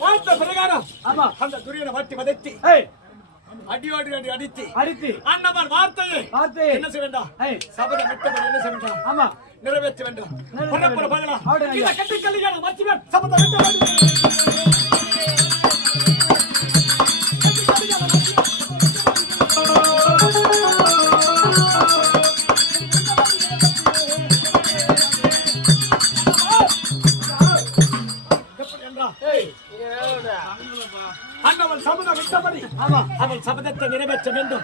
பார்த்த பிரகாரம் ஆமா அந்த துரியனை வாட்டி வதைத்து அடியோடு அடித்து அண்ணமான் வார்த்தையை என்ன செய்ய வேண்டாம் சபதம் விட்டபடி என்ன செய்ய வேண்டாம் ஆமா நிறைவேற்ற வேண்டும் கட்டி கல்யாணம் சபதம் விட்டு